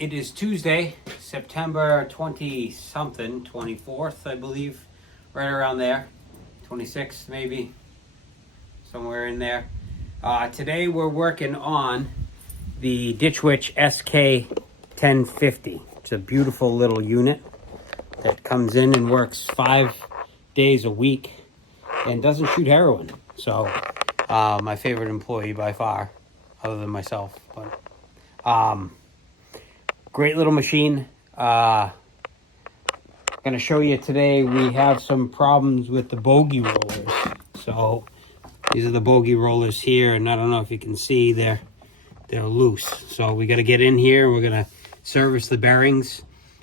It is Tuesday, September 20-something, 24th, I believe, right around there, 26th maybe, somewhere in there. Today we're working on the Ditch Witch SK1050. It's a beautiful little unit that comes in and works 5 days a week and doesn't shoot heroin. So, my favorite employee by far, other than myself. But great little machine. Going to show you today we have some problems with the Bogey rollers. So these are the Bogey rollers here, and I don't know if you can see, they're loose. So we got to get in here and we're going to service the bearings,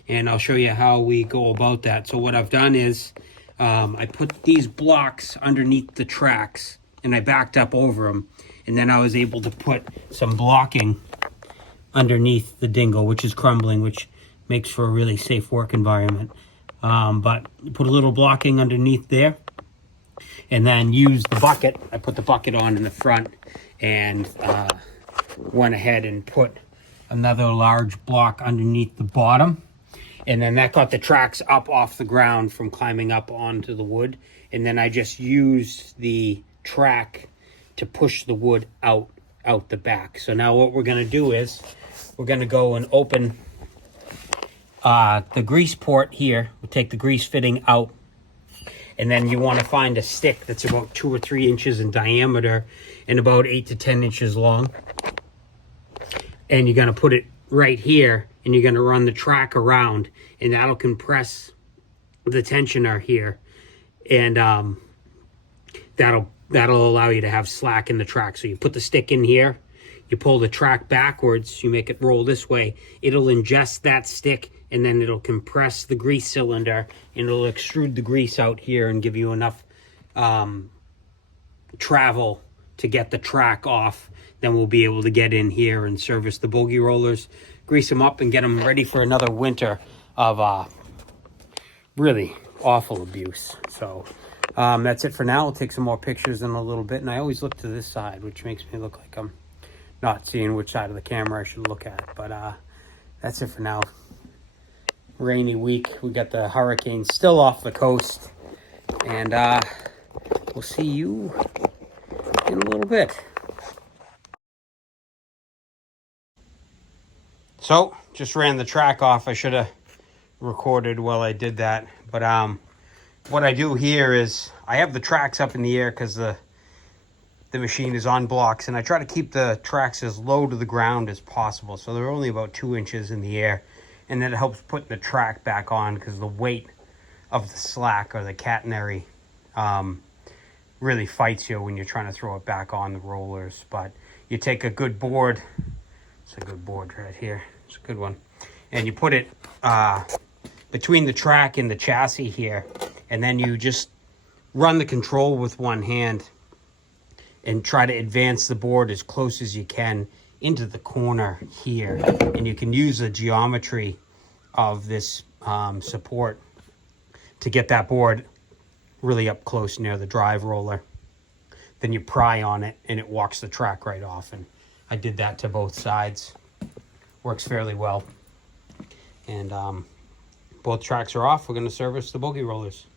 and I'll show you how we go about that. So what I've done is I put these blocks underneath the tracks and I backed up over them, and then I was able to put some blocking underneath the dingle, which is crumbling, which makes for a really safe work environment. But put a little blocking underneath there, and then use the bucket. I put the bucket on in the front and went ahead and put another large block underneath the bottom, and then that got the tracks up off the ground from climbing up onto the wood. And then I just used the track to push the wood out the back. So now what we're going to do is we're going to go and open the grease port here. We'll take the grease fitting out, and then you want to find a stick that's about 2 or 3 inches in diameter and about 8 to 10 inches long. And you're going to put it right here, and you're going to run the track around, and that'll compress the tensioner here, and that'll allow you to have slack in the track. So you put the stick in here, you pull the track backwards, you make it roll this way, it'll ingest that stick, and then it'll compress the grease cylinder, and it'll extrude the grease out here and give you enough travel to get the track off. Then we'll be able to get in here and service the Bogey rollers, grease them up, and get them ready for another winter of really awful abuse. So that's it for now. I'll take some more pictures in a little bit, and I always look to this side, which makes me look like I'm not seeing which side of the camera I should look at. But that's it for now. Rainy week. We got the hurricane still off the coast, and we'll see you in a little bit. So just ran the track off. I should have recorded while I did that, but what I do here is I have the tracks up in the air because the machine is on blocks, and I try to keep the tracks as low to the ground as possible, so they're only about 2 inches in the air, and then it helps put the track back on because the weight of the slack or the catenary really fights you when you're trying to throw it back on the rollers. But you take a good board, it's a good board right here, it's a good one, and you put it between the track and the chassis here, and then you just run the control with one hand and try to advance the board as close as you can into the corner here. And you can use the geometry of this support to get that board really up close near the drive roller. Then you pry on it and it walks the track right off. And I did that to both sides. Works fairly well. And both tracks are off. We're going to service the Bogey rollers.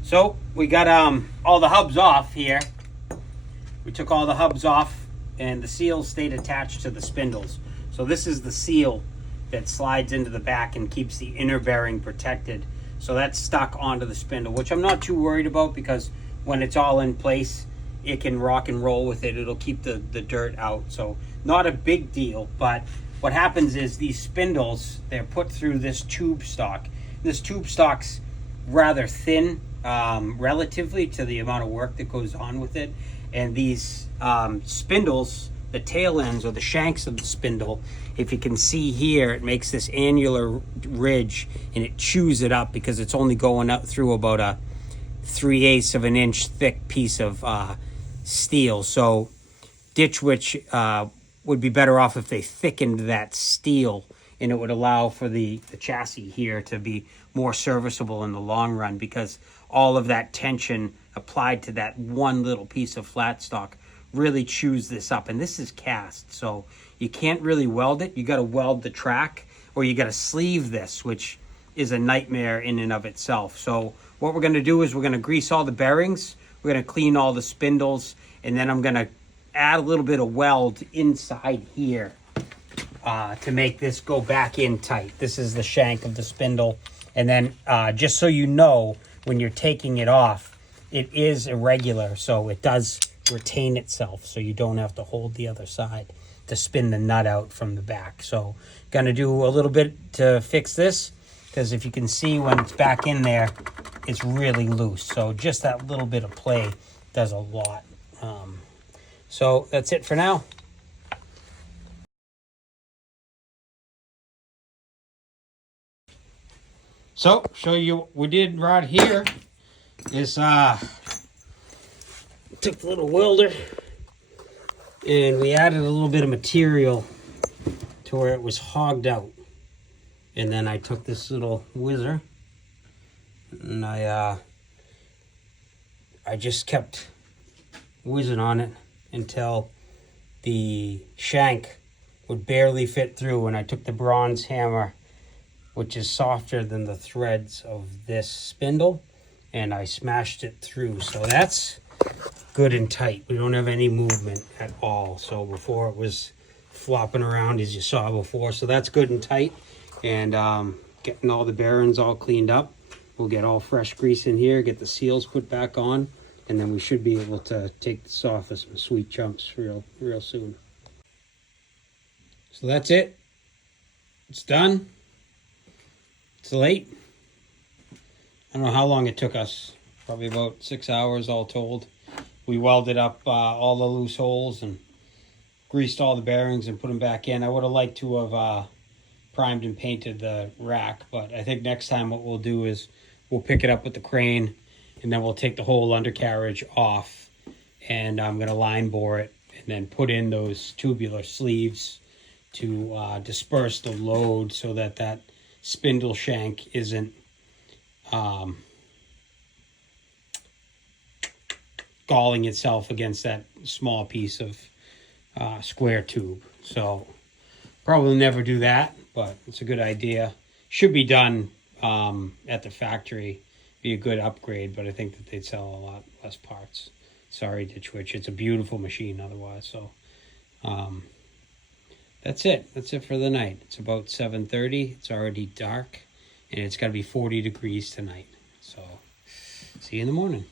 So we got all the hubs off here. We took all the hubs off, and the seals stayed attached to the spindles. So this is the seal that slides into the back and keeps the inner bearing protected. So that's stuck onto the spindle, which I'm not too worried about, because when it's all in place, it can rock and roll with it. It'll keep the dirt out. So not a big deal. But what happens is these spindles, they're put through this tube stock. This tube stock's rather thin relatively to the amount of work that goes on with it. And these spindles, the tail ends or the shanks of the spindle, if you can see here, it makes this annular ridge, and it chews it up because it's only going up through about a 3/8 of an inch thick piece of steel. So Ditch Witch would be better off if they thickened that steel, and it would allow for the chassis here to be more serviceable in the long run, because all of that tension applied to that one little piece of flat stock really chews this up. And this is cast, so you can't really weld it. You got to weld the track, or you got to sleeve this, which is a nightmare in and of itself. So what we're going to do is we're going to grease all the bearings. We're going to clean all the spindles, and then I'm going to add a little bit of weld inside here to make this go back in tight. This is the shank of the spindle. And then just so you know, when you're taking it off, it is irregular, so it does retain itself, so you don't have to hold the other side to spin the nut out from the back. So gonna do a little bit to fix this, because if you can see when it's back in there, it's really loose. So just that little bit of play does a lot. So that's it for now. So show you what we did right here is took the little welder and we added a little bit of material to where it was hogged out. And then I took this little whizzer and I just kept whizzing on it until the shank would barely fit through. And I took the bronze hammer, which is softer than the threads of this spindle, and I smashed it through. So that's good and tight. We don't have any movement at all. So before it was flopping around, as you saw before. So that's good and tight. And getting all the bearings all cleaned up. We'll get all fresh grease in here, get the seals put back on, and then we should be able to take this off with some sweet chumps real soon. So that's it. It's done. It's late. I don't know how long it took us. Probably about 6 hours all told. We welded up all the loose holes and greased all the bearings and put them back in. I would have liked to have primed and painted the rack, but I think next time what we'll do is we'll pick it up with the crane, and then we'll take the whole undercarriage off, and I'm going to line bore it and then put in those tubular sleeves to disperse the load so that that spindle shank isn't galling itself against that small piece of square tube. So probably never do that, but it's a good idea. Should be done at the factory. Be a good upgrade, but I think that they'd sell a lot less parts. Sorry, Ditch Witch. It's a beautiful machine otherwise. So that's it. That's it for the night. It's about 7:30. It's already dark, and it's got to be 40 degrees tonight. So see you in the morning.